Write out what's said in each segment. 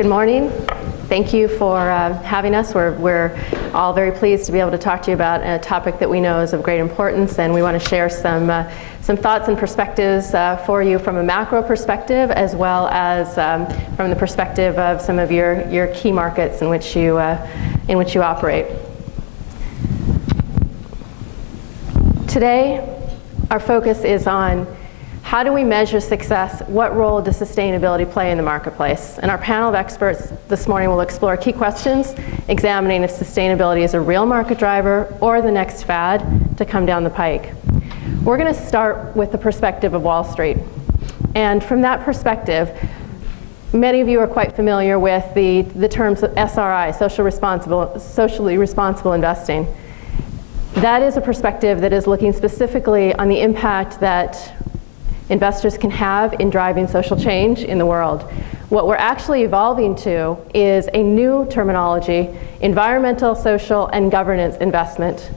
Good morning. Thank you for having us. We're all very pleased to be able to talk to you about a topic that we know is of great importance, and we want to share some thoughts and perspectives for you from a macro perspective, as well as from the perspective of some of your key markets in which you operate. Today, our focus is on how do we measure success? What role does sustainability play in the marketplace? And our panel of experts this morning will explore key questions, examining if sustainability is a real market driver or the next fad to come down the pike. We're going to start with the perspective of Wall Street. And from that perspective, many of you are quite familiar with the terms of SRI, socially responsible investing. That is a perspective that is looking specifically on the impact that investors can have in driving social change in the world. What we're actually evolving to is a new terminology, environmental, social, and governance investment.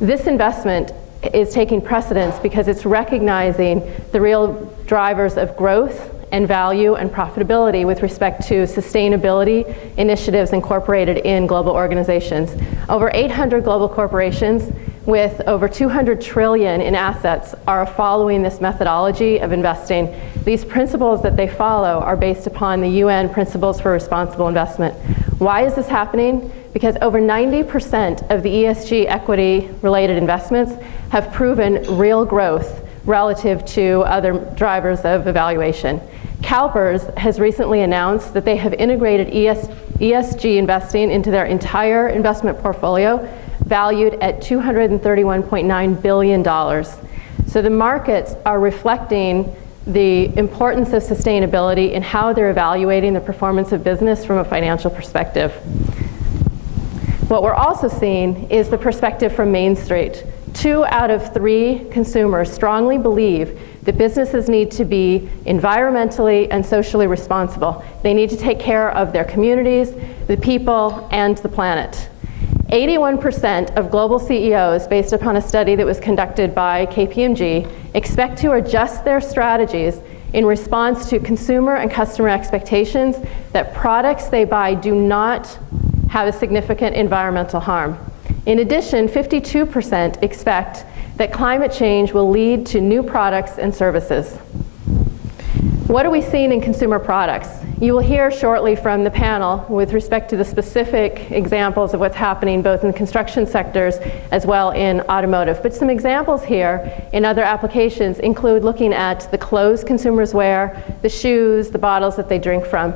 This investment is taking precedence because it's recognizing the real drivers of growth and value and profitability with respect to sustainability initiatives incorporated in global organizations. Over 800 global corporations with over 200 trillion in assets are following this methodology of investing. These principles that they follow are based upon the UN Principles for Responsible Investment. Why is this happening? Because over 90% of the ESG equity-related investments have proven real growth relative to other drivers of evaluation. CalPERS has recently announced that they have integrated ESG investing into their entire investment portfolio, valued at $231.9 billion. So the markets are reflecting the importance of sustainability in how they're evaluating the performance of business from a financial perspective. What we're also seeing is the perspective from Main Street. 2 out of 3 consumers strongly believe that businesses need to be environmentally and socially responsible. They need to take care of their communities, the people, and the planet. 81% of global CEOs, based upon a study that was conducted by KPMG, expect to adjust their strategies in response to consumer and customer expectations that products they buy do not have a significant environmental harm. In addition, 52% expect that climate change will lead to new products and services. What are we seeing in consumer products? You will hear shortly from the panel with respect to the specific examples of what's happening both in the construction sectors as well in automotive. But some examples here in other applications include looking at the clothes consumers wear, the shoes, the bottles that they drink from.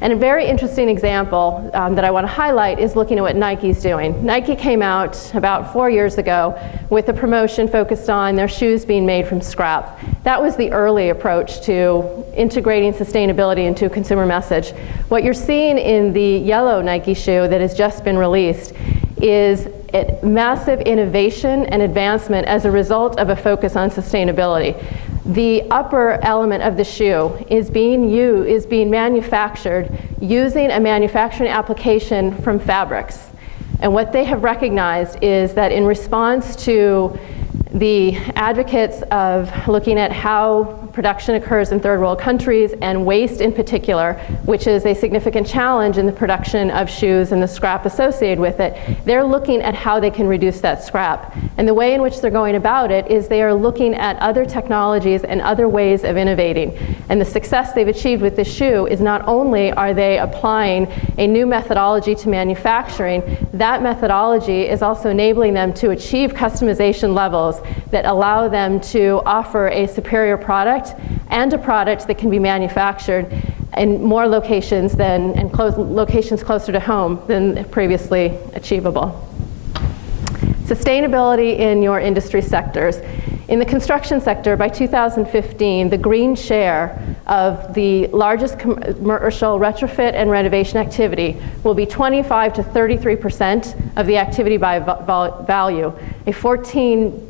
And a very interesting example that I want to highlight is looking at what Nike's doing. Nike came out about 4 years ago with a promotion focused on their shoes being made from scrap. That was the early approach to integrating sustainability into a consumer message. What you're seeing in the yellow Nike shoe that has just been released is a massive innovation and advancement as a result of a focus on sustainability. The upper element of the shoe is being manufactured using a manufacturing application from fabrics. And what they have recognized is that in response to the advocates of looking at how production occurs in third world countries and waste in particular, which is a significant challenge in the production of shoes and the scrap associated with it, they're looking at how they can reduce that scrap. And the way in which they're going about it is they are looking at other technologies and other ways of innovating. And the success they've achieved with this shoe is not only are they applying a new methodology to manufacturing, that methodology is also enabling them to achieve customization levels that allow them to offer a superior product and a product that can be manufactured in more locations locations closer to home than previously achievable. Sustainability in your industry sectors. In the construction sector, by 2015, the green share of the largest commercial retrofit and renovation activity will be 25 to 33% of the activity by value, a $14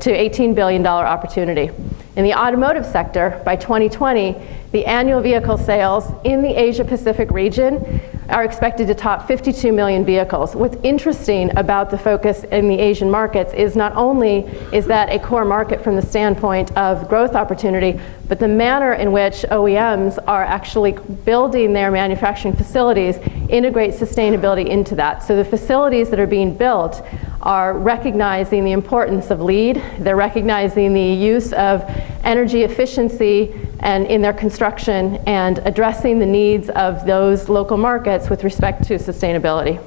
to $18 billion opportunity. In the automotive sector, by 2020, the annual vehicle sales in the Asia Pacific region are expected to top 52 million vehicles. What's interesting about the focus in the Asian markets is not only is that a core market from the standpoint of growth opportunity, but the manner in which OEMs are actually building their manufacturing facilities integrate sustainability into that. So the facilities that are being built are recognizing the importance of LEED. They're recognizing the use of energy efficiency and in their construction and addressing the needs of those local markets with respect to sustainability.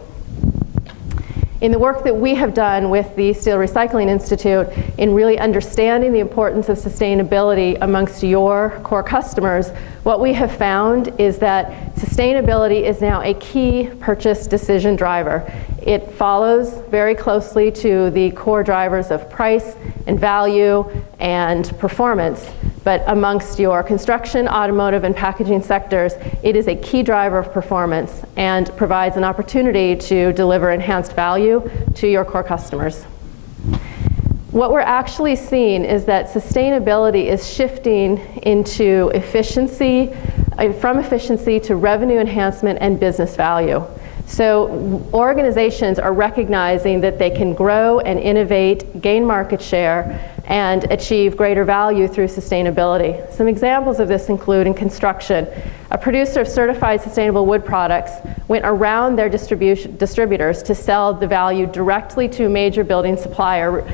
In the work that we have done with the Steel Recycling Institute in really understanding the importance of sustainability amongst your core customers, what we have found is that sustainability is now a key purchase decision driver. It follows very closely to the core drivers of price and value and performance. But amongst your construction, automotive, and packaging sectors, it is a key driver of performance and provides an opportunity to deliver enhanced value to your core customers. What we're actually seeing is that sustainability is shifting into efficiency, from efficiency to revenue enhancement and business value. So organizations are recognizing that they can grow and innovate, gain market share, and achieve greater value through sustainability. Some examples of this include in construction. A producer of certified sustainable wood products went around their distributors to sell the value directly to a major building supplier,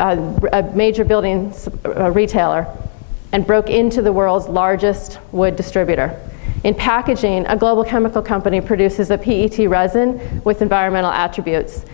a major building retailer, and broke into the world's largest wood distributor. In packaging, a global chemical company produces a PET resin with environmental attributes.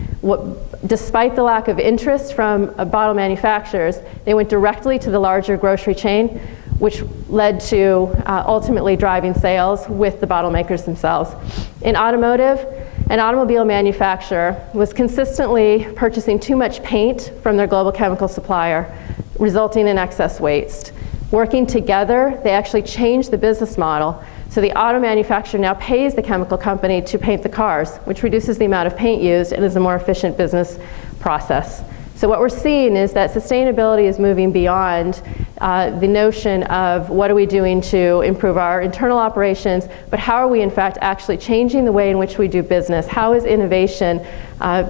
Despite the lack of interest from bottle manufacturers, they went directly to the larger grocery chain, which led to ultimately driving sales with the bottle makers themselves. In automotive, an automobile manufacturer was consistently purchasing too much paint from their global chemical supplier, resulting in excess waste. Working together, they actually changed the business model. So the auto manufacturer now pays the chemical company to paint the cars, which reduces the amount of paint used and is a more efficient business process. So what we're seeing is that sustainability is moving beyond the notion of what are we doing to improve our internal operations, but how are we in fact actually changing the way in which we do business? How is innovation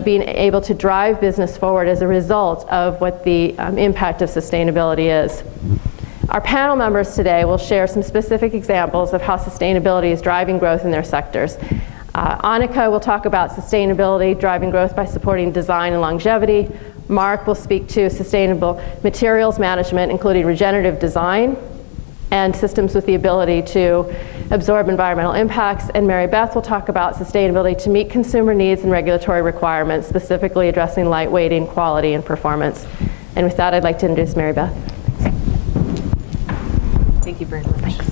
being able to drive business forward as a result of what the impact of sustainability is? Our panel members today will share some specific examples of how sustainability is driving growth in their sectors. Anica will talk about sustainability driving growth by supporting design and longevity. Mark will speak to sustainable materials management, including regenerative design and systems with the ability to absorb environmental impacts. And Mary Beth will talk about sustainability to meet consumer needs and regulatory requirements, specifically addressing lightweighting, quality, and performance. And with that, I'd like to introduce Mary Beth. Thank you very much. Thanks.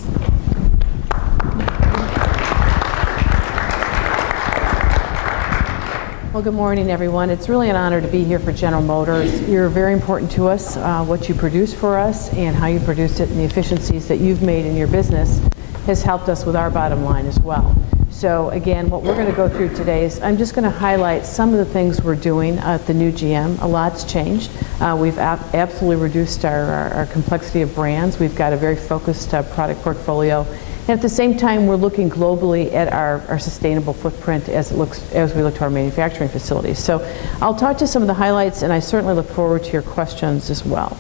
Well, good morning, everyone. It's really an honor to be here for General Motors. You're very important to us. What you produce for us and how you produce it and the efficiencies that you've made in your business has helped us with our bottom line as well. So again, what we're going to go through today is I'm just going to highlight some of the things we're doing at the new GM. A lot's changed. We've absolutely reduced our complexity of brands. We've got a very focused product portfolio. And at the same time, we're looking globally at our sustainable footprint as we look to our manufacturing facilities. So I'll talk to some of the highlights, and I certainly look forward to your questions as well.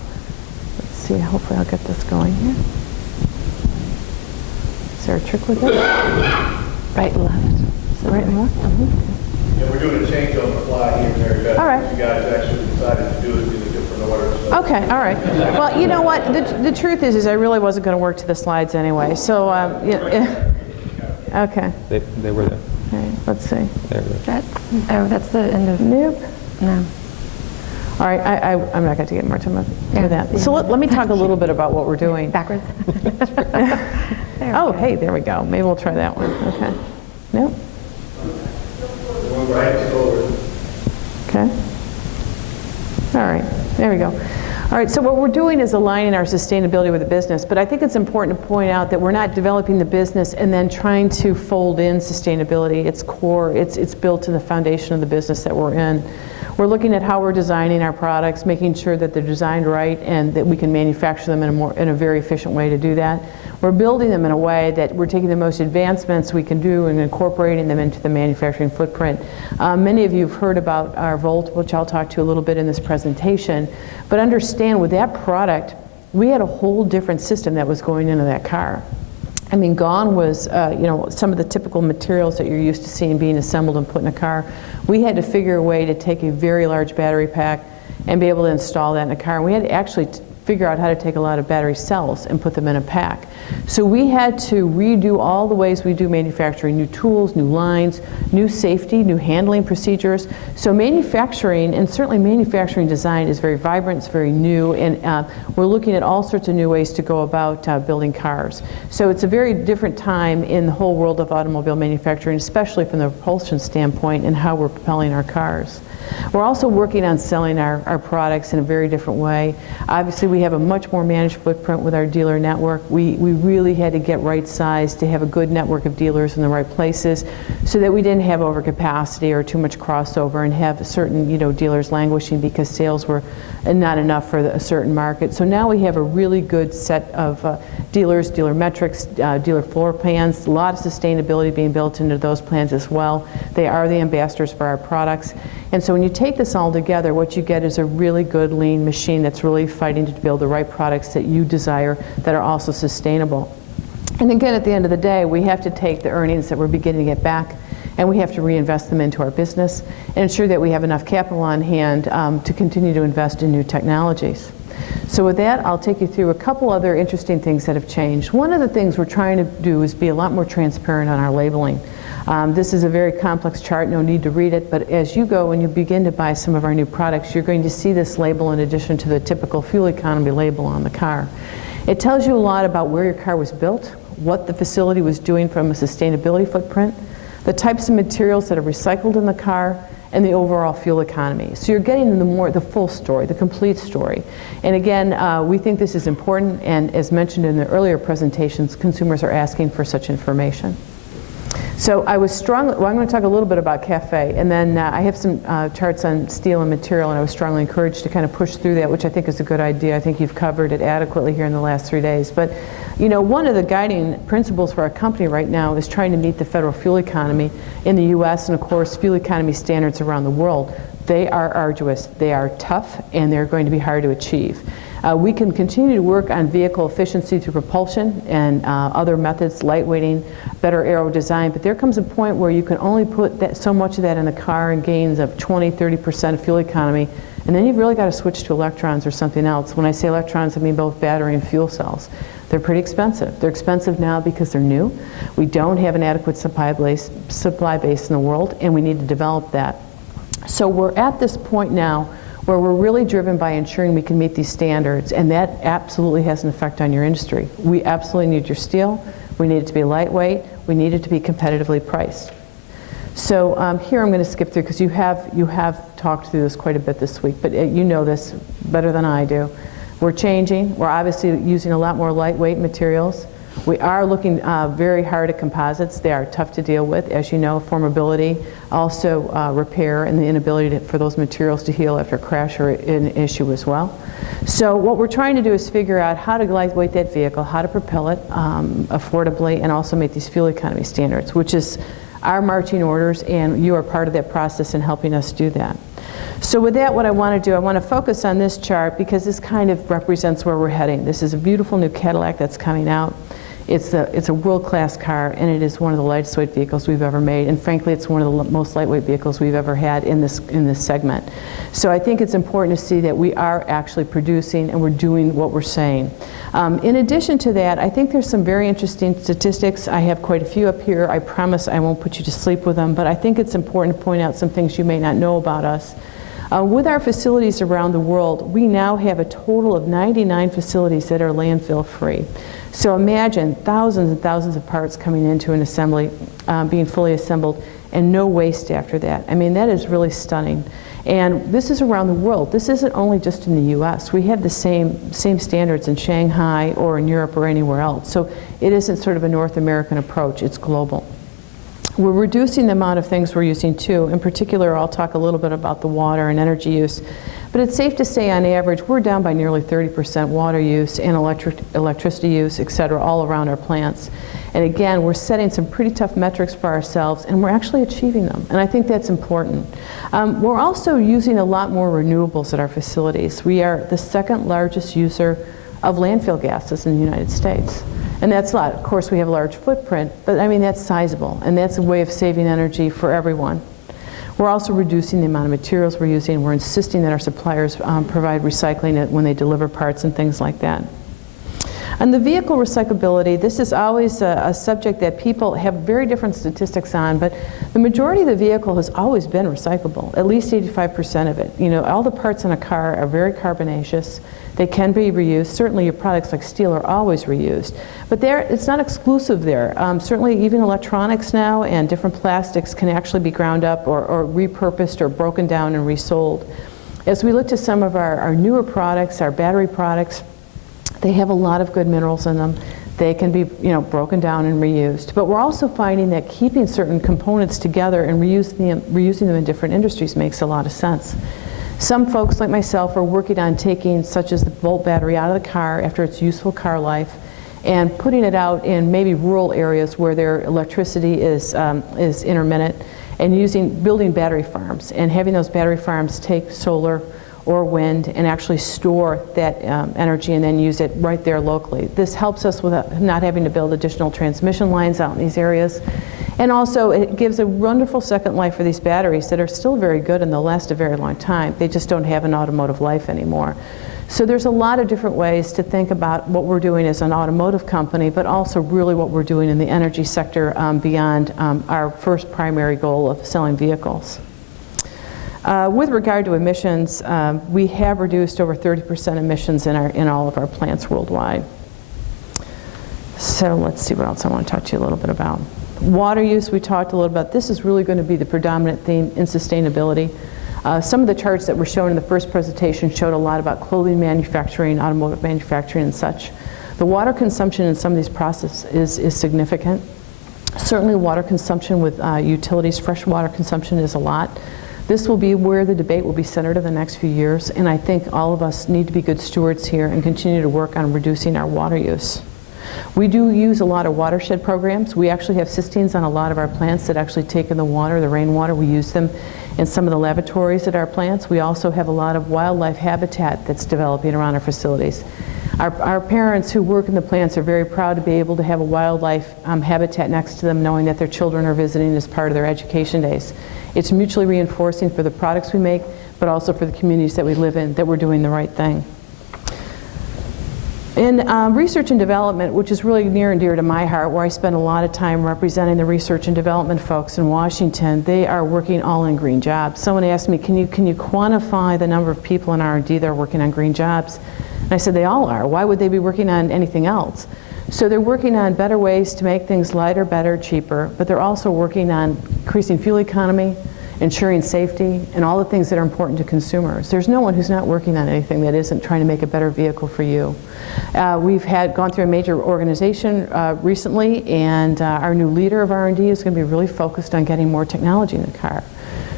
Let's see, hopefully I'll get this going here. Is there a trick with it? Right and left. Is it right and left? Mm-hmm. Yeah, we're doing a change on the fly here, Mary Beth. All right. You guys actually decided to do it in a different order. So. Okay, all right. Well, you know what? The truth is I really wasn't going to work to the slides anyway. So, okay. They were there. All right, let's see. That's the end of. Nope. No. All right, I'm not going to get more time with that. So let me talk a little bit about what we're doing. Backwards. Oh, hey, there we go. Maybe we'll try that one. Okay. Nope. One right forward. Okay. All right, there we go. All All right, so what we're doing is aligning our sustainability with the business, but I think it's important to point out that we're not developing the business and then trying to fold in sustainability. It's core, it's built in the foundation of the business that we're in. We're looking at how we're designing our products, making sure that they're designed right and that we can manufacture them in a very efficient way to do that. We're building them in a way that we're taking the most advancements we can do and incorporating them into the manufacturing footprint. Many of you have heard about our Volt, which I'll talk to you a little bit in this presentation, but understand with that product, we had a whole different system that was going into that car. I mean, gone was, some of the typical materials that you're used to seeing being assembled and put in a car. We had to figure a way to take a very large battery pack and be able to install that in a car. And we had to actually figure out how to take a lot of battery cells and put them in a pack. So we had to redo all the ways we do manufacturing, new tools, new lines, new safety, new handling procedures. So manufacturing, and certainly manufacturing design, is very vibrant, it's very new, and we're looking at all sorts of new ways to go about building cars. So it's a very different time in the whole world of automobile manufacturing, especially from the propulsion standpoint and how we're propelling our cars. We're also working on selling our products in a very different way. Obviously, we have a much more managed footprint with our dealer network. We really had to get right sized to have a good network of dealers in the right places so that we didn't have overcapacity or too much crossover and have certain dealers languishing because sales were not enough for a certain market. So now we have a really good set of dealers, dealer metrics, dealer floor plans, a lot of sustainability being built into those plans as well. They are the ambassadors for our products. And so when you take this all together, what you get is a really good lean machine that's really fighting to build the right products that you desire that are also sustainable. And again, at the end of the day, we have to take the earnings that we're beginning to get back and we have to reinvest them into our business and ensure that we have enough capital on hand to continue to invest in new technologies. So with that, I'll take you through a couple other interesting things that have changed. One of the things we're trying to do is be a lot more transparent on our labeling. This is a very complex chart, no need to read it, but as you go and you begin to buy some of our new products, you're going to see this label in addition to the typical fuel economy label on the car. It tells you a lot about where your car was built, what the facility was doing from a sustainability footprint, the types of materials that are recycled in the car, and the overall fuel economy. So you're getting the full story, the complete story. And again, we think this is important, and as mentioned in the earlier presentations, consumers are asking for such information. So I'm going to talk a little bit about CAFE, and then I have some charts on steel and material, and I was strongly encouraged to kind of push through that, which I think is a good idea. I think you've covered it adequately here in the last 3 days. But one of the guiding principles for our company right now is trying to meet the federal fuel economy in the U.S. and, of course, fuel economy standards around the world. They are arduous, they are tough, and they're going to be hard to achieve. We can continue to work on vehicle efficiency through propulsion and other methods, lightweighting, better aero design, but there comes a point where you can only put so much of that in the car and gains of 20–30% of fuel economy, and then you've really got to switch to electrons or something else. When I say electrons, I mean both battery and fuel cells. They're pretty expensive. They're expensive now because they're new. We don't have an adequate supply base in the world, and we need to develop that. So we're at this point now where we're really driven by ensuring we can meet these standards, and that absolutely has an effect on your industry. We absolutely need your steel. We need it to be lightweight. We need it to be competitively priced. So here I'm going to skip through because you have talked through this quite a bit this week, but you know this better than I do. We're changing. We're obviously using a lot more lightweight materials. We are looking very hard at composites. They are tough to deal with. As you know, formability, also repair, and the inability for those materials to heal after a crash are an issue as well. So what we're trying to do is figure out how to lightweight that vehicle, how to propel it affordably, and also meet these fuel economy standards, which is our marching orders, and you are part of that process in helping us do that. So with that, what I want to do, I want to focus on this chart because this kind of represents where we're heading. This is a beautiful new Cadillac that's coming out. It's a world-class car, and it is one of the lightest weight vehicles we've ever made, and frankly, it's one of the most lightweight vehicles we've ever had in this segment. So I think it's important to see that we are actually producing and we're doing what we're saying. In addition to that, I think there's some very interesting statistics. I have quite a few up here. I promise I won't put you to sleep with them, but I think it's important to point out some things you may not know about us. With our facilities around the world, we now have a total of 99 facilities that are landfill free. So imagine thousands and thousands of parts coming into an assembly, being fully assembled, and no waste after that. I mean, that is really stunning. And this is around the world. This isn't only just in the US. We have the same standards in Shanghai or in Europe or anywhere else. So it isn't sort of a North American approach, it's global. We're reducing the amount of things we're using too. In particular, I'll talk a little bit about the water and energy use. But it's safe to say on average, we're down by nearly 30% water use and electricity use, et cetera, all around our plants. And again, we're setting some pretty tough metrics for ourselves, and we're actually achieving them. And I think that's important. We're also using a lot more renewables at our facilities. We are the second largest user of landfill gases in the United States. And that's a lot. Of course, we have a large footprint, but I mean, that's sizable, and that's a way of saving energy for everyone. We're also reducing the amount of materials we're using. We're insisting that our suppliers provide recycling when they deliver parts and things like that. And the vehicle recyclability, this is always a subject that people have very different statistics on, but the majority of the vehicle has always been recyclable, at least 85% of it. You know, all the parts in a car are very carbonaceous. They can be reused. Certainly your products like steel are always reused. But it's not exclusive there. Certainly even electronics now and different plastics can actually be ground up or repurposed or broken down and resold. As we look to some of our newer products, our battery products, they have a lot of good minerals in them. They can be, broken down and reused. But we're also finding that keeping certain components together and reusing them in different industries makes a lot of sense. Some folks like myself are working on taking, such as the volt battery, out of the car after its useful car life and putting it out in maybe rural areas where their electricity is intermittent, and building battery farms and having those battery farms take solar or wind and actually store that energy and then use it right there locally. This helps us with not having to build additional transmission lines out in these areas. And also it gives a wonderful second life for these batteries that are still very good and they'll last a very long time. They just don't have an automotive life anymore. So there's a lot of different ways to think about what we're doing as an automotive company, but also really what we're doing in the energy sector beyond our first primary goal of selling vehicles. With regard to emissions, we have reduced over 30% emissions in all of our plants worldwide. So let's see what else I want to talk to you a little bit about. Water use, we talked a little about. This is really going to be the predominant theme in sustainability. Some of the charts that were shown in the first presentation showed a lot about clothing manufacturing, automotive manufacturing, and such. The water consumption in some of these processes is significant. Certainly water consumption with utilities, fresh water consumption is a lot. This will be where the debate will be centered in the next few years, and I think all of us need to be good stewards here and continue to work on reducing our water use. We do use a lot of watershed programs. We actually have cysteines on a lot of our plants that actually take in the water, the rainwater. We use them in some of the laboratories at our plants. We also have a lot of wildlife habitat that's developing around our facilities. Our parents who work in the plants are very proud to be able to have a wildlife habitat next to them, knowing that their children are visiting as part of their education days. It's mutually reinforcing for the products we make, but also for the communities that we live in, that we're doing the right thing. In research and development, which is really near and dear to my heart, where I spend a lot of time representing the research and development folks in Washington, they are working all in green jobs. Someone asked me, can you quantify the number of people in R&D that are working on green jobs? And I said, they all are. Why would they be working on anything else? So they're working on better ways to make things lighter, better, cheaper, but they're also working on increasing fuel economy, ensuring safety, and all the things that are important to consumers. There's no one who's not working on anything that isn't trying to make a better vehicle for you. We've gone through a major organization recently, and our new leader of R&D is going to be really focused on getting more technology in the car.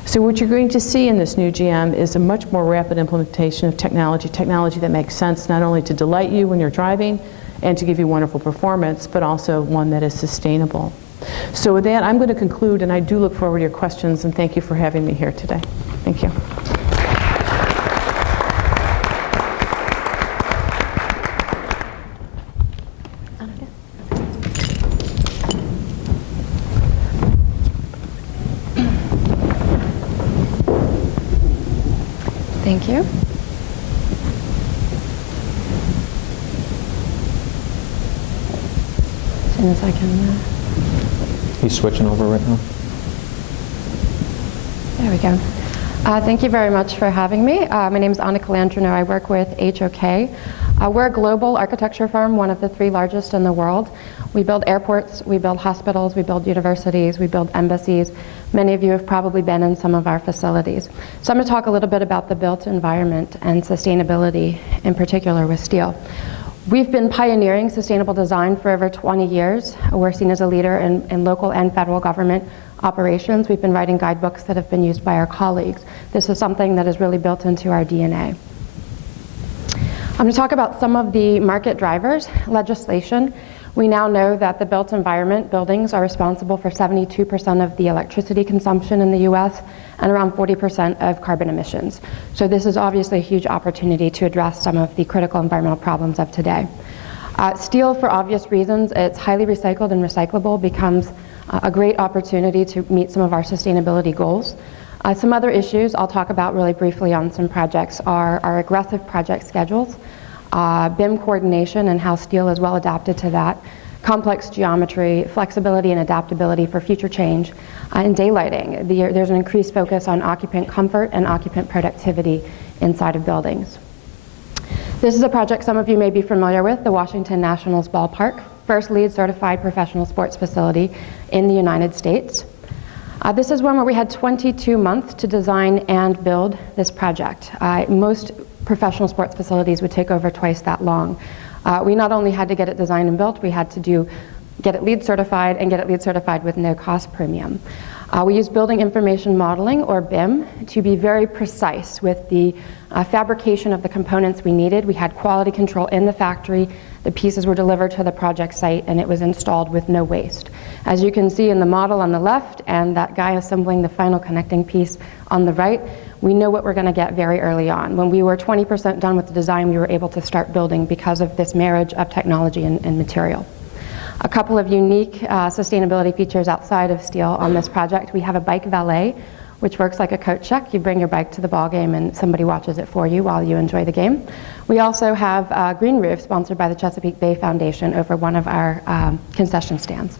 So what you're going to see in this new GM is a much more rapid implementation of technology that makes sense not only to delight you when you're driving and to give you wonderful performance, but also one that is sustainable. So with that, I'm going to conclude, and I do look forward to your questions, and thank you for having me here today. Thank you. Thank you. As soon as I can. He's switching over right now. There we go. Thank you very much for having me. My name is Anica Landreneau. I work with HOK. We're a global architecture firm, one of the 3 largest in the world. We build airports, we build hospitals, we build universities, we build embassies. Many of you have probably been in some of our facilities. So I'm going to talk a little bit about the built environment and sustainability, in particular with steel. We've been pioneering sustainable design for over 20 years. We're seen as a leader in local and federal government operations. We've been writing guidebooks that have been used by our colleagues. This is something that is really built into our DNA. I'm going to talk about some of the market drivers. Legislation. We now know that the built environment buildings are responsible for 72% of the electricity consumption in the US and around 40% of carbon emissions. So this is obviously a huge opportunity to address some of the critical environmental problems of today. Steel, for obvious reasons, it's highly recycled and recyclable, becomes a great opportunity to meet some of our sustainability goals. Some other issues I'll talk about really briefly on some projects are our aggressive project schedules, BIM coordination and how steel is well adapted to that, complex geometry, flexibility and adaptability for future change, and daylighting. There's an increased focus on occupant comfort and occupant productivity inside of buildings. This is a project some of you may be familiar with, the Washington Nationals ballpark, first LEED certified professional sports facility in the United States. This is one where we had 22 months to design and build this project. Most professional sports facilities would take over twice that long. We not only had to get it designed and built, we had to get it LEED certified and get it LEED certified with no cost premium. We use building information modeling, or BIM, to be very precise with the fabrication of the components we needed. We had quality control in the factory. The pieces were delivered to the project site, and it was installed with no waste. As you can see in the model on the left, and that guy assembling the final connecting piece on the right, we know what we're going to get very early on. When we were 20% done with the design, we were able to start building because of this marriage of technology and material. A couple of unique sustainability features outside of steel on this project. We have a bike valet, which works like a coat check. You bring your bike to the ball game and somebody watches it for you while you enjoy the game. We also have a green roof sponsored by the Chesapeake Bay Foundation over one of our concession stands.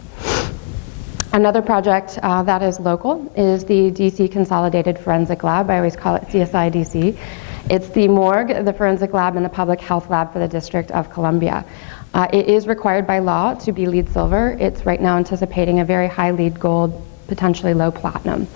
Another project that is local is the DC Consolidated Forensic Lab. I always call it CSI DC. It's the morgue, the forensic lab, and the public health lab for the District of Columbia. It is required by law to be LEED Silver. It's right now anticipating a very high LEED Gold, potentially low Platinum.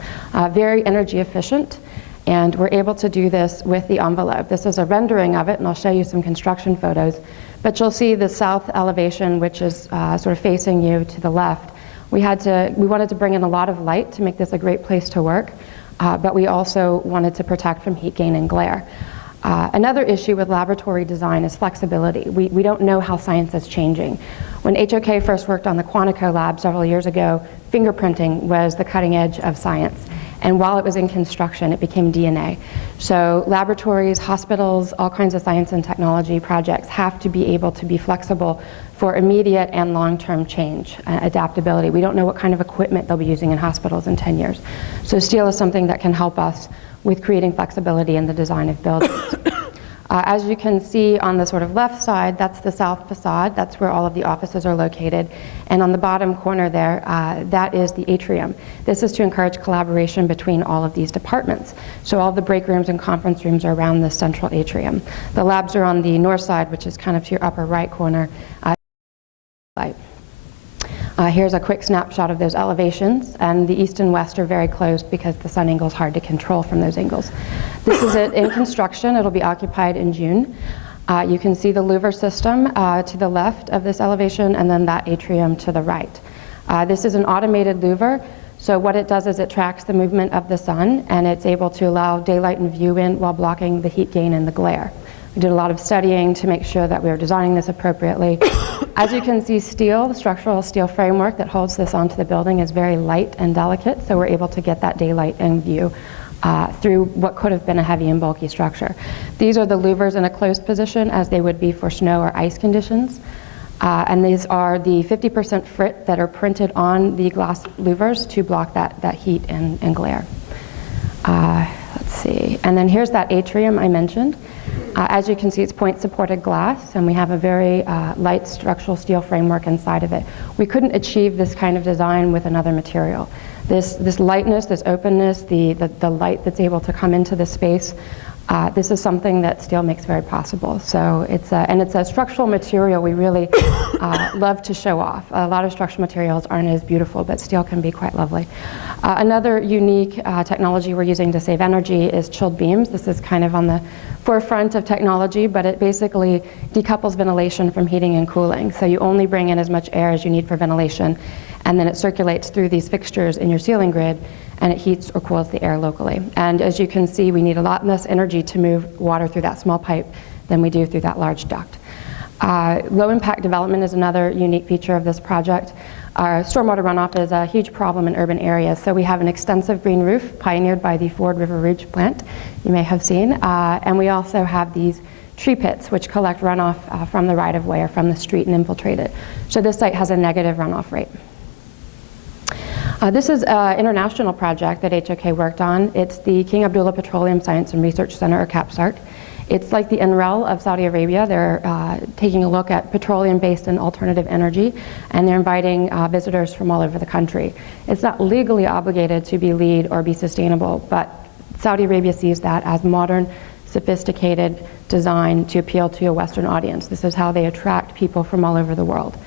Very energy efficient, and we're able to do this with the envelope. This is a rendering of it, and I'll show you some construction photos. But you'll see the south elevation, which is sort of facing you to the left. We wanted to bring in a lot of light to make this a great place to work, but we also wanted to protect from heat gain and glare. Another issue with laboratory design is flexibility. We don't know how science is changing. When HOK first worked on the Quantico lab several years ago, fingerprinting was the cutting edge of science. And while it was in construction, it became DNA. So laboratories, hospitals, all kinds of science and technology projects have to be able to be flexible for immediate and long-term change, adaptability. We don't know what kind of equipment they'll be using in hospitals in 10 years. So steel is something that can help us with creating flexibility in the design of buildings. As you can see on the sort of left side, that's the south facade. That's where all of the offices are located. And on the bottom corner there, that is the atrium. This is to encourage collaboration between all of these departments. So all the break rooms and conference rooms are around the central atrium. The labs are on the north side, which is kind of to your upper right corner. Here's a quick snapshot of those elevations, and the east and west are very close because the sun angle is hard to control from those angles. This is it in construction. It'll be occupied in June. You can see the louver system to the left of this elevation, and then that atrium to the right. This is an automated louver, so what it does is it tracks the movement of the sun, and it's able to allow daylight and view in while blocking the heat gain and the glare. We did a lot of studying to make sure that we were designing this appropriately. As you can see, steel, the structural steel framework that holds this onto the building is very light and delicate, so we're able to get that daylight and view through what could have been a heavy and bulky structure. These are the louvers in a closed position as they would be for snow or ice conditions. And these are the 50% frit that are printed on the glass louvers to block that heat and glare. Let's see, and then here's that atrium I mentioned. As you can see, it's point-supported glass, and we have a very light structural steel framework inside of it. We couldn't achieve this kind of design with another material. This lightness, this openness, the light that's able to come into the space, this is something that steel makes very possible. So it's a structural material we really love to show off. A lot of structural materials aren't as beautiful, but steel can be quite lovely. Another unique technology we're using to save energy is chilled beams. This is kind of on the forefront of technology, but it basically decouples ventilation from heating and cooling. So you only bring in as much air as you need for ventilation, and then it circulates through these fixtures in your ceiling grid, and it heats or cools the air locally. And as you can see, we need a lot less energy to move water through that small pipe than we do through that large duct. Low impact development is another unique feature of this project. Our stormwater runoff is a huge problem in urban areas, so we have an extensive green roof pioneered by the Ford River Rouge plant, you may have seen, and we also have these tree pits which collect runoff from the right-of-way or from the street and infiltrate it. So this site has a negative runoff rate. This is an international project that HOK worked on. It's the King Abdullah Petroleum Science and Research Center, or CAPSARC. It's like the NREL of Saudi Arabia. They're taking a look at petroleum-based and alternative energy, and they're inviting visitors from all over the country. It's not legally obligated to be LEED or be sustainable, but Saudi Arabia sees that as modern, sophisticated design to appeal to a Western audience. This is how they attract people from all over the world.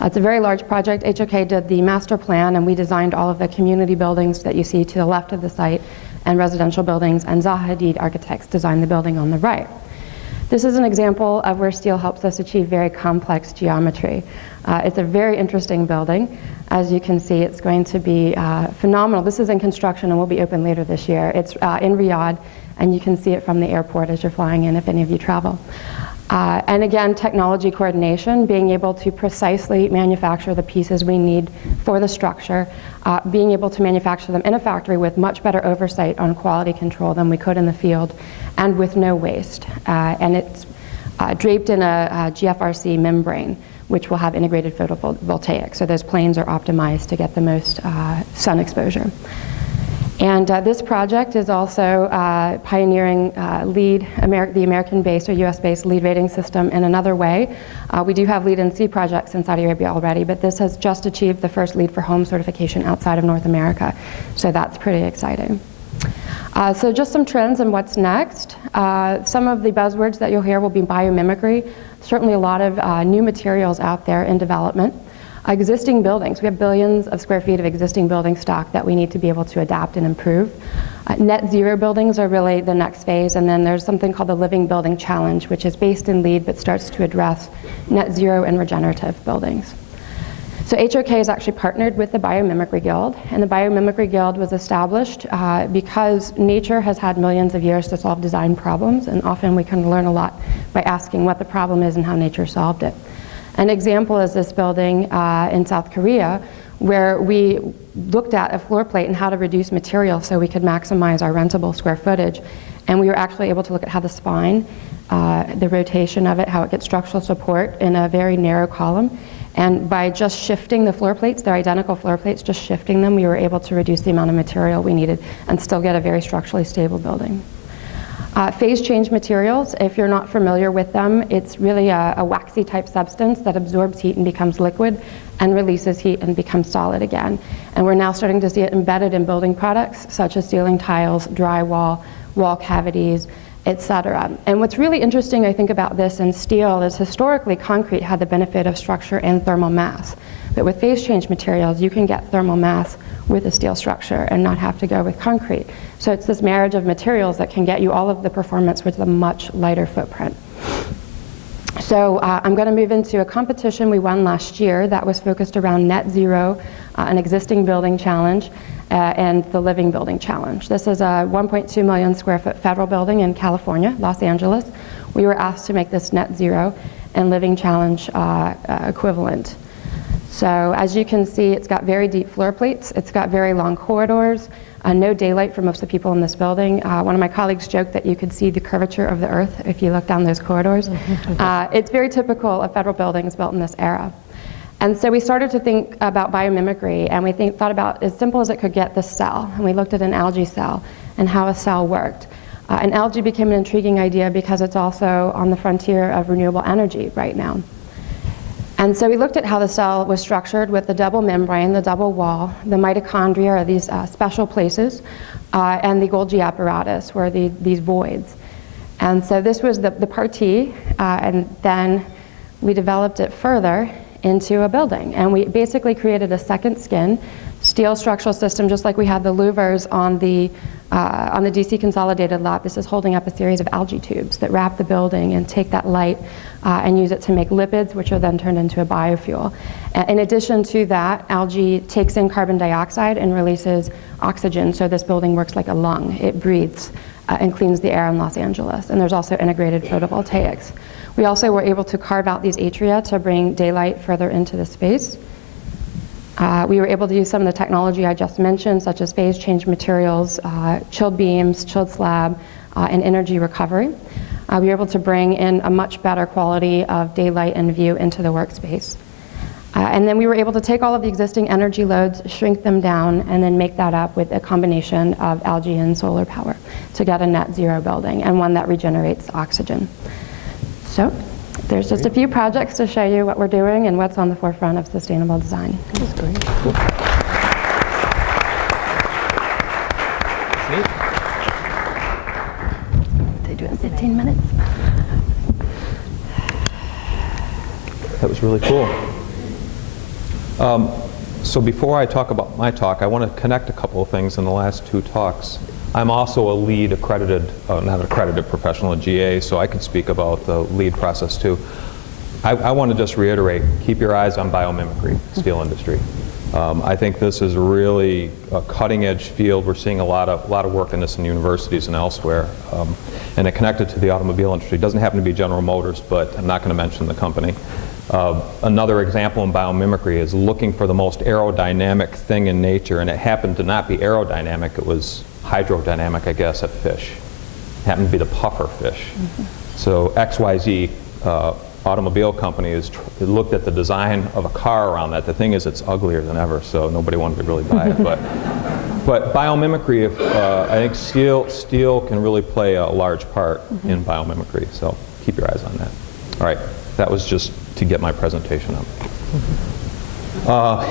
It's a very large project. HOK did the master plan, and we designed all of the community buildings that you see to the left of the site and residential buildings, and Zaha Hadid Architects designed the building on the right. This is an example of where steel helps us achieve very complex geometry. It's a very interesting building. As you can see, it's going to be phenomenal. This is in construction and will be open later this year. It's in Riyadh, and you can see it from the airport as you're flying in if any of you travel. And again, technology coordination, being able to precisely manufacture the pieces we need for the structure, being able to manufacture them in a factory with much better oversight on quality control than we could in the field, and with no waste. And it's draped in a GFRC membrane, which will have integrated photovoltaic. So those planes are optimized to get the most sun exposure. And this project is also pioneering LEED, the American-based or US-based LEED rating system in another way. We do have LEED and C projects in Saudi Arabia already, but this has just achieved the first LEED for home certification outside of North America. So that's pretty exciting. So just some trends and what's next. Some of the buzzwords that you'll hear will be biomimicry. Certainly a lot of new materials out there in development. Existing buildings, we have billions of square feet of existing building stock that we need to be able to adapt and improve. Net zero buildings are really the next phase, and then there's something called the Living Building Challenge, which is based in LEED but starts to address net zero and regenerative buildings. So HOK has actually partnered with the Biomimicry Guild, and the Biomimicry Guild was established because nature has had millions of years to solve design problems, and often we can learn a lot by asking what the problem is and how nature solved it. An example is this building in South Korea, where we looked at a floor plate and how to reduce material so we could maximize our rentable square footage. And we were actually able to look at how the spine, the rotation of it, how it gets structural support in a very narrow column. And by just shifting the floor plates, they're identical floor plates, just shifting them, we were able to reduce the amount of material we needed and still get a very structurally stable building. Phase change materials, if you're not familiar with them, it's really a waxy type substance that absorbs heat and becomes liquid and releases heat and becomes solid again. And we're now starting to see it embedded in building products such as ceiling tiles, drywall, wall cavities, etc. And what's really interesting, I think, about this in steel is historically concrete had the benefit of structure and thermal mass. But with phase change materials, you can get thermal mass with a steel structure and not have to go with concrete. So it's this marriage of materials that can get you all of the performance with a much lighter footprint. So I'm going to move into a competition we won last year that was focused around net zero, an existing building challenge, and the living building challenge. This is a 1.2 million square foot federal building in California, Los Angeles. We were asked to make this net zero and living challenge equivalent. So as you can see, it's got very deep floor plates, it's got very long corridors, no daylight for most of the people in this building. One of my colleagues joked that you could see the curvature of the earth if you look down those corridors. It's very typical of federal buildings built in this era. And so we started to think about biomimicry, and we thought about, as simple as it could get, the cell. And we looked at an algae cell and how a cell worked. And algae became an intriguing idea because it's also on the frontier of renewable energy right now. And so we looked at how the cell was structured with the double membrane, the double wall. The mitochondria are these special places, and the Golgi apparatus were these voids. And so this was the partie, and then we developed it further into a building. And we basically created a second skin, steel structural system, just like we had the louvers on the DC Consolidated Lab. This is holding up a series of algae tubes that wrap the building and take that light and use it to make lipids, which are then turned into a biofuel. In addition to that, algae takes in carbon dioxide and releases oxygen, so this building works like a lung. It breathes and cleans the air in Los Angeles. And there's also integrated photovoltaics. We also were able to carve out these atria to bring daylight further into the space. We were able to use some of the technology I just mentioned, such as phase change materials, chilled beams, chilled slab, and energy recovery. We were able to bring in a much better quality of daylight and view into the workspace. And then we were able to take all of the existing energy loads, shrink them down, and then make that up with a combination of algae and solar power to get a net zero building, and one that regenerates oxygen. So there's just a few projects to show you what we're doing and what's on the forefront of sustainable design. That's great. Cool. They do it in 15 minutes. That was really cool. So before I talk about my talk, I want to connect a couple of things in the last two talks. I'm also a lead accredited, not accredited professional at GA, so I could speak about the lead process too. I want to just reiterate, keep your eyes on biomimicry, steel industry. I think this is really a cutting edge field. We're seeing a lot of work in this in universities and elsewhere. And it connected to the automobile industry. It doesn't happen to be General Motors, but I'm not going to mention the company. Another example in biomimicry is looking for the most aerodynamic thing in nature, and it happened to not be aerodynamic, it was hydrodynamic, I guess, at fish. It happened to be the puffer fish. So XYZ automobile company has looked at the design of a car around that. The thing is, it's uglier than ever, so nobody wanted to really buy it. But biomimicry, I think steel can really play a large part in biomimicry, so keep your eyes on that. All right, that was just to get my presentation up.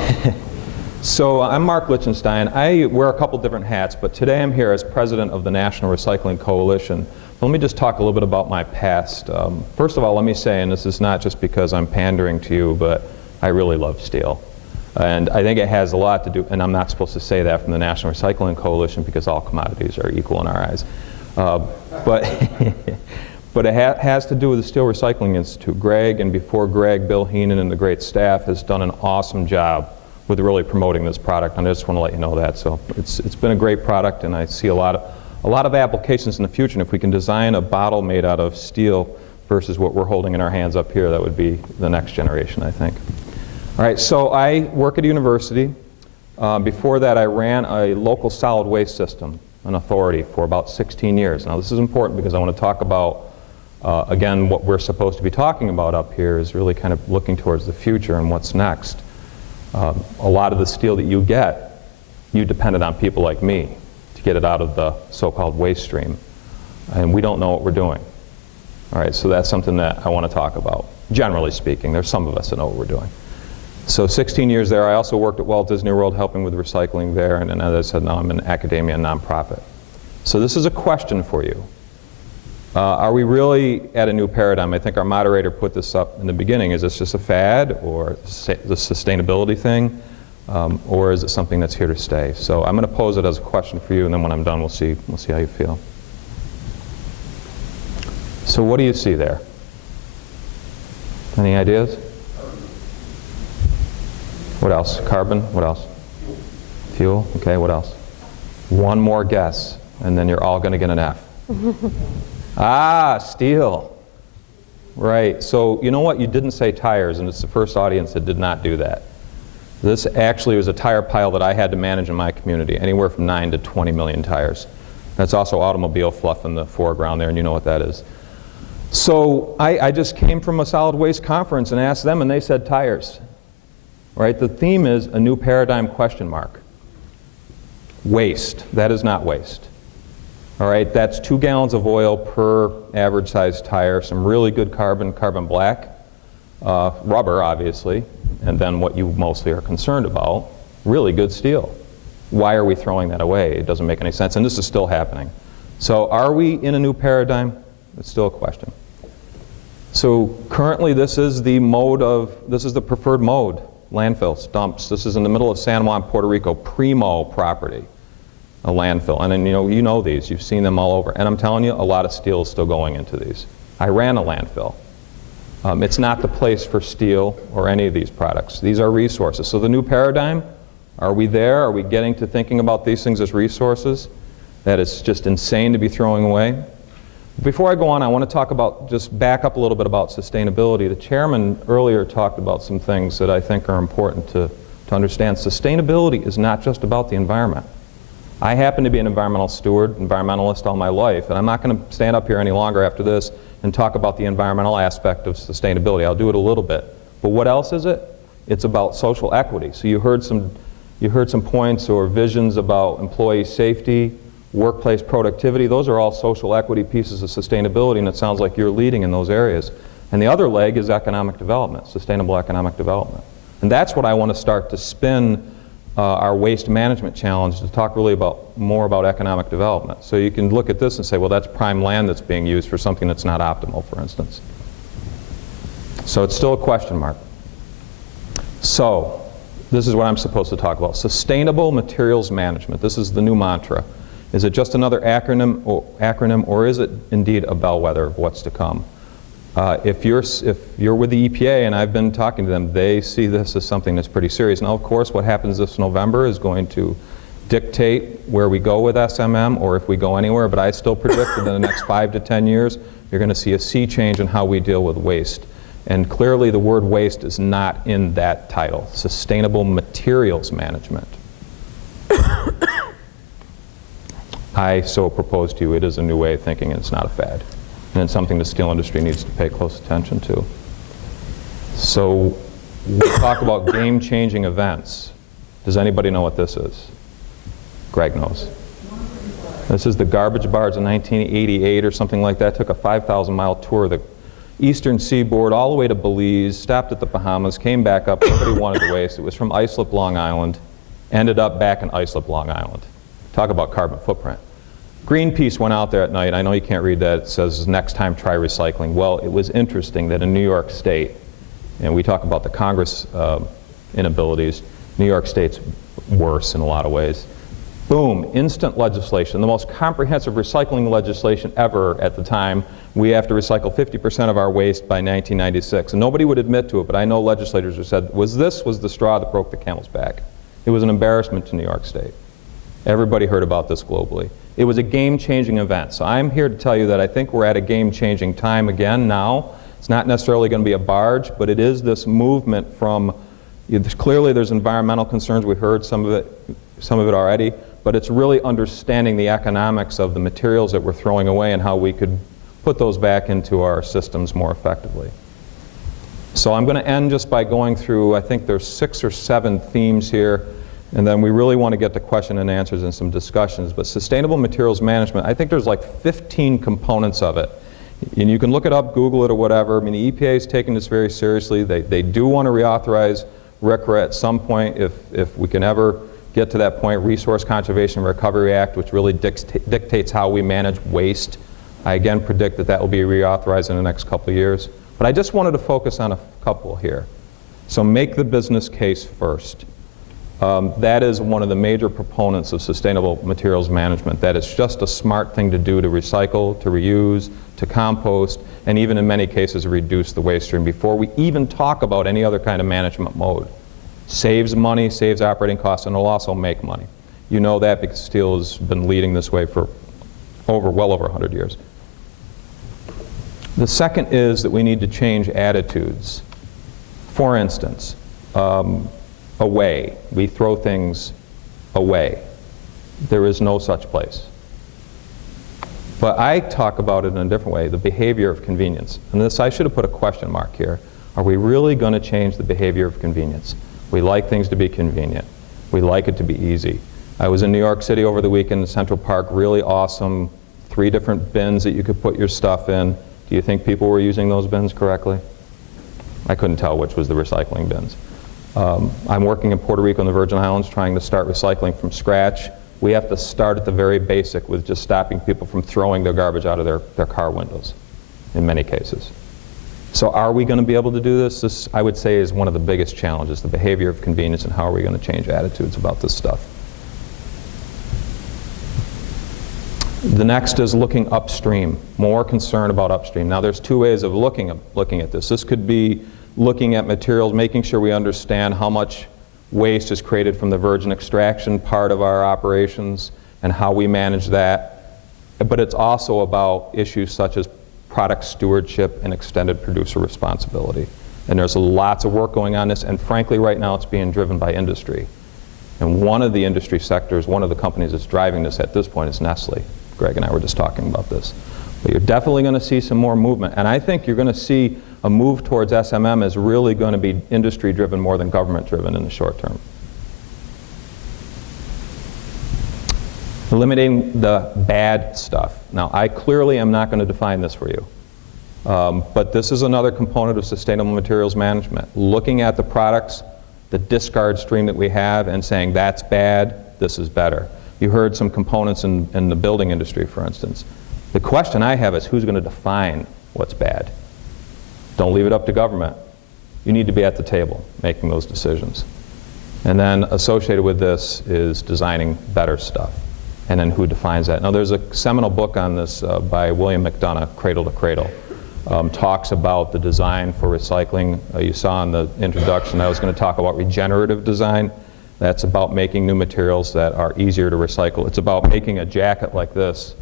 So I'm Mark Lichtenstein. I wear a couple different hats, but today I'm here as president of the National Recycling Coalition. Let me just talk a little bit about my past. First of all, let me say, and this is not just because I'm pandering to you, but I really love steel. And I think it has a lot to do, and I'm not supposed to say that from the National Recycling Coalition because all commodities are equal in our eyes. But it has to do with the Steel Recycling Institute. Greg, and before Greg, Bill Heenan and the great staff has done an awesome job with really promoting this product, and I just want to let you know that. So it's been a great product, and I see a lot of applications in the future. And if we can design a bottle made out of steel versus what we're holding in our hands up here, that would be the next generation, I think. All right, so I work at a university. Before that, I ran a local solid waste system, an authority, for about 16 years. Now, this is important because I want to talk about again, what we're supposed to be talking about up here is really kind of looking towards the future and what's next. A lot of the steel that you get, you depended on people like me to get it out of the so-called waste stream. And we don't know what we're doing. All right, so that's something that I want to talk about. Generally speaking, there's some of us that know what we're doing. So 16 years there. I also worked at Walt Disney World helping with recycling there. And as I said, now I'm in academia and nonprofit. So this is a question for you. Are we really at a new paradigm? I think our moderator put this up in the beginning. Is this just a fad or the sustainability thing? Or is it something that's here to stay? So I'm going to pose it as a question for you, and then when I'm done, we'll see how you feel. So what do you see there? Any ideas? What else? Carbon? What else? Fuel? Okay, what else? One more guess, and then you're all going to get an F. Steel. Right. So you know what? You didn't say tires, and it's the first audience that did not do that. This actually was a tire pile that I had to manage in my community, anywhere from 9 to 20 million tires. That's also automobile fluff in the foreground there, and you know what that is. So I just came from a solid waste conference and asked them, and they said tires. Right? The theme is a new paradigm question mark. Waste. That is not waste. All right, that's 2 gallons of oil per average size tire, some really good carbon black, rubber obviously, and then what you mostly are concerned about, really good steel. Why are we throwing that away? It doesn't make any sense, and this is still happening. So are we in a new paradigm? It's still a question. So currently this is the preferred mode, landfills, dumps. This is in the middle of San Juan, Puerto Rico, primo property, a landfill. And then, you know these, you've seen them all over. And I'm telling you, a lot of steel is still going into these. I ran a landfill. It's not the place for steel or any of these products. These are resources. So the new paradigm, are we there? Are we getting to thinking about these things as resources that it's just insane to be throwing away? Before I go on, I want to talk about, just back up a little bit about sustainability. The chairman earlier talked about some things that I think are important to understand. Sustainability is not just about the environment. I happen to be an environmental steward, environmentalist all my life, and I'm not going to stand up here any longer after this and talk about the environmental aspect of sustainability. I'll do it a little bit. But what else is it? It's about social equity. So you heard some points or visions about employee safety, workplace productivity. Those are all social equity pieces of sustainability, and it sounds like you're leading in those areas. And the other leg is economic development, sustainable economic development. And that's what I want to start to spin our waste management challenge, to talk really more about economic development. So you can look at this and say, well, that's prime land that's being used for something that's not optimal, for instance. So it's still a question mark. So this is what I'm supposed to talk about. Sustainable materials management. This is the new mantra. Is it just another acronym, or is it indeed a bellwether of what's to come? If you're with the EPA, and I've been talking to them, they see this as something that's pretty serious. Now, of course, what happens this November is going to dictate where we go with SMM, or if we go anywhere, but I still predict that in the next 5 to 10 years, you're going to see a sea change in how we deal with waste. And clearly the word waste is not in that title, Sustainable Materials Management. I so propose to you it is a new way of thinking, and it's not a fad. And it's something the steel industry needs to pay close attention to. So we talk about game-changing events. Does anybody know what this is? Greg knows. This is the garbage barge in 1988 or something like that. Took a 5,000-mile tour of the eastern seaboard all the way to Belize, stopped at the Bahamas, came back up. Nobody wanted to waste. It was from Islip, Long Island, ended up back in Islip, Long Island. Talk about carbon footprint. Greenpeace went out there at night. I know you can't read that. It says, next time try recycling. Well, it was interesting that in New York State, and we talk about the Congress inabilities, New York State's worse in a lot of ways. Boom, instant legislation, the most comprehensive recycling legislation ever at the time. We have to recycle 50% of our waste by 1996. And nobody would admit to it, but I know legislators who said, was the straw that broke the camel's back. It was an embarrassment to New York State. Everybody heard about this globally. It was a game-changing event. So I'm here to tell you that I think we're at a game-changing time again now. It's not necessarily going to be a barge, but it is this movement from, clearly there's environmental concerns. We heard some of it already, but it's really understanding the economics of the materials that we're throwing away and how we could put those back into our systems more effectively. So I'm going to end just by going through, I think there's 6 or 7 themes here. And then we really want to get to question and answers and some discussions. But sustainable materials management, I think there's like 15 components of it. And you can look it up, Google it or whatever. I mean, the EPA is taking this very seriously. They do want to reauthorize RCRA at some point if we can ever get to that point. Resource Conservation and Recovery Act, which really dictates how we manage waste. I again predict that that will be reauthorized in the next couple of years. But I just wanted to focus on a couple here. So make the business case first. That is one of the major proponents of sustainable materials management, that it's just a smart thing to do to recycle, to reuse, to compost, and even in many cases reduce the waste stream before we even talk about any other kind of management mode. Saves money, saves operating costs, and it'll also make money. You know that because steel has been leading this way for well over 100 years. The second is that we need to change attitudes. For instance, away. We throw things away. There is no such place. But I talk about it in a different way, the behavior of convenience. And this, I should have put a question mark here. Are we really going to change the behavior of convenience? We like things to be convenient. We like it to be easy. I was in New York City over the weekend in Central Park, really awesome 3 different bins that you could put your stuff in. Do you think people were using those bins correctly? I couldn't tell which was the recycling bins. I'm working in Puerto Rico and the Virgin Islands trying to start recycling from scratch. We have to start at the very basic with just stopping people from throwing their garbage out of their car windows in many cases. So are we going to be able to do this? This, I would say, is one of the biggest challenges, the behavior of convenience, and how are we going to change attitudes about this stuff. The next is looking upstream, more concern about upstream. Now there's 2 ways of looking at this. This could be looking at materials, making sure we understand how much waste is created from the virgin extraction part of our operations and how we manage that. But it's also about issues such as product stewardship and extended producer responsibility. And there's lots of work going on this, and frankly right now it's being driven by industry. And one of the industry sectors, one of the companies that's driving this at this point is Nestle. Greg and I were just talking about this. But you're definitely going to see some more movement. And I think you're going to see a move towards SMM is really going to be industry driven more than government driven in the short term. Eliminating the bad stuff. Now, I clearly am not going to define this for you. But this is another component of sustainable materials management. Looking at the products, the discard stream that we have, and saying that's bad, this is better. You heard some components in the building industry, for instance. The question I have is who's going to define what's bad? Don't leave it up to government. You need to be at the table making those decisions. And then associated with this is designing better stuff. And then who defines that? Now there's a seminal book on this by William McDonough, Cradle to Cradle. Talks about the design for recycling. You saw in the introduction I was going to talk about regenerative design. That's about making new materials that are easier to recycle. It's about making a jacket like this,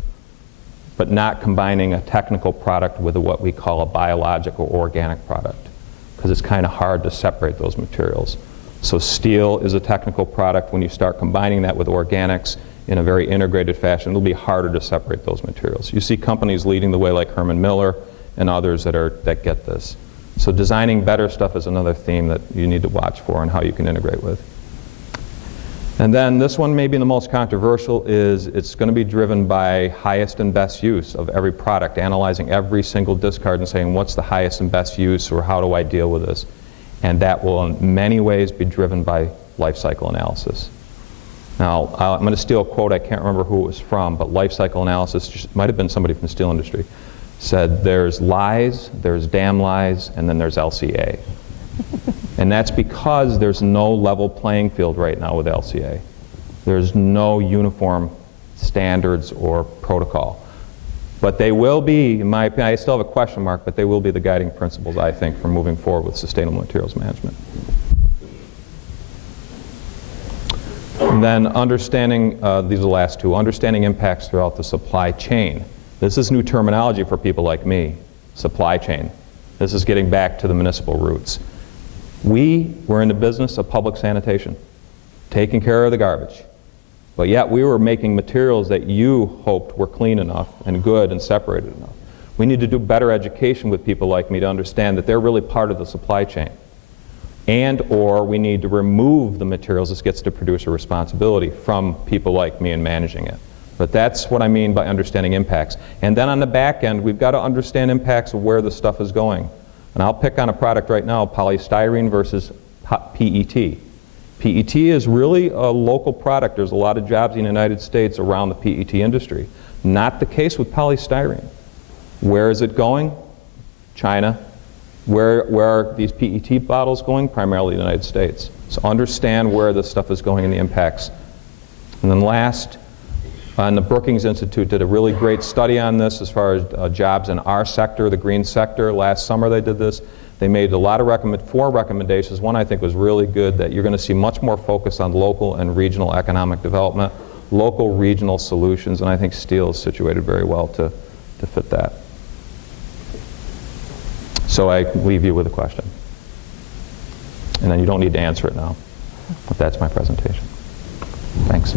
but not combining a technical product with what we call a biological or organic product, because it's kind of hard to separate those materials. So steel is a technical product. When you start combining that with organics in a very integrated fashion, it'll be harder to separate those materials. You see companies leading the way like Herman Miller and others that get this. So designing better stuff is another theme that you need to watch for and how you can integrate with. And then this one, maybe the most controversial, is it's going to be driven by highest and best use of every product, analyzing every single discard and saying what's the highest and best use, or how do I deal with this? And that will in many ways be driven by life cycle analysis. Now, I'm going to steal a quote, I can't remember who it was from, but life cycle analysis, might have been somebody from the steel industry, said there's lies, there's damn lies, and then there's LCA. And that's because there's no level playing field right now with LCA. There's no uniform standards or protocol. But they will be, in my opinion, I still have a question mark, but they will be the guiding principles, I think, for moving forward with sustainable materials management. And then understanding, these are the last 2, understanding impacts throughout the supply chain. This is new terminology for people like me, supply chain. This is getting back to the municipal roots. We were in the business of public sanitation, taking care of the garbage. But yet we were making materials that you hoped were clean enough and good and separated enough. We need to do better education with people like me to understand that they're really part of the supply chain. And or we need to remove the materials, this gets to producer responsibility, from people like me in managing it. But that's what I mean by understanding impacts. And then on the back end, we've got to understand impacts of where the stuff is going. And I'll pick on a product right now, polystyrene versus PET. PET is really a local product. There's a lot of jobs in the United States around the PET industry. Not the case with polystyrene. Where is it going? China. Where are these PET bottles going? Primarily the United States. So understand where this stuff is going and the impacts. And then last, and the Brookings Institute did a really great study on this as far as jobs in our sector, the green sector. Last summer they did this. They made a lot of 4 recommendations. One I think was really good, that you're going to see much more focus on local and regional economic development, local regional solutions, and I think steel is situated very well to fit that. So I leave you with a question. And then you don't need to answer it now. But that's my presentation. Thanks.